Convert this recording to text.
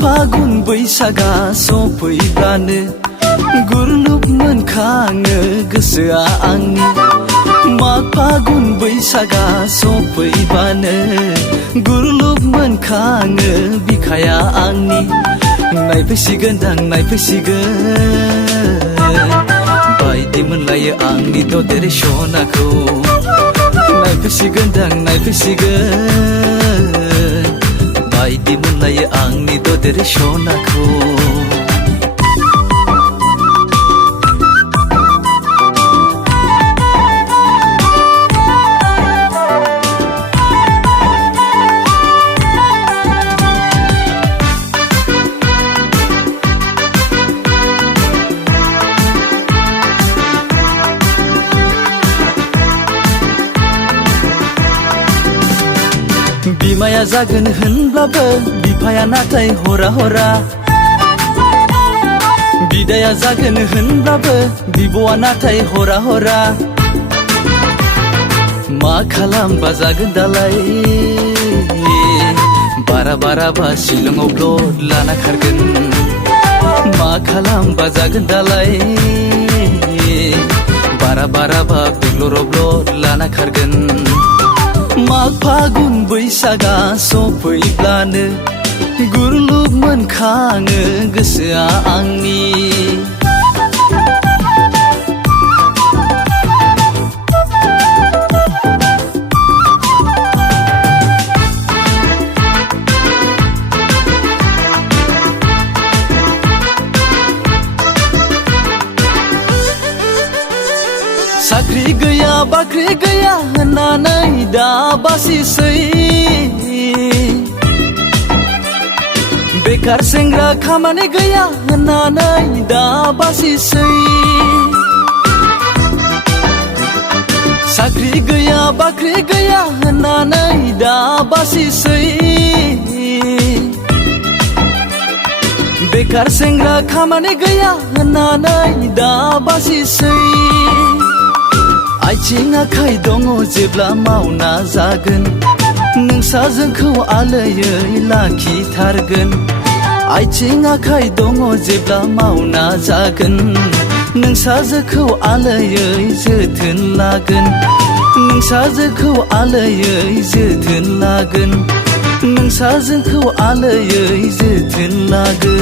फागुन बैसागा सफैब्लानो गुरलुब मोनखाङो गोसोआ आंनि माग फागुन बैसागा सफैबानो गुरलुब मोनखाङो बिखाया आंनि नायफैसिगोनदां नायफैसिगोन बायदि मोनलायो आंनि ददेरे सनाखौ नायफैसिगोनदां नायफैसिगोन बायदि मोनलायो आंनि ददेरे सनाखौ बिमाया जागोन होनब्लाबो बिफाया नाथाय हरा हरा बिदाया जागोन होनब्लाबो बिब'आ नाथाय हरा हरा मा खालामबा जागोन दालाय बारा बाराबा शिलंआव ब्लड लाना खारगोन मा खालामबा जागोन दालाय बारा बाराबा बेंगलराव ब्लड लाना खारगोन माग फागुन बैसागा सफैब्लानो गुरलुब मोनखाङो गोसोआ आंनि साख्रि गैया बाख्रि गैया होननानै दा बासिसै बेकार सेंग्रा खामानि गैया होननानै दा बासिसै साख्रि गैया बाख्रि गैया होननानै दा बासिसै बेकार सेंग्रा खामानि गैया होननानै दा बासिसै आइथिं आखाइ दङ जेब्ला मावना जागोन नोंसा जोंखौ आलोयै लाखिथारगोन आइथिं आखाइ दङ जेब्ला मावना जागोन नोंसा जोंखौ आलोयै जोथोन लागोन नोंसा जोंखौ आलोयै जोथोन लागोन नोंसा जोंखौ आलोयै जोथोन लागोन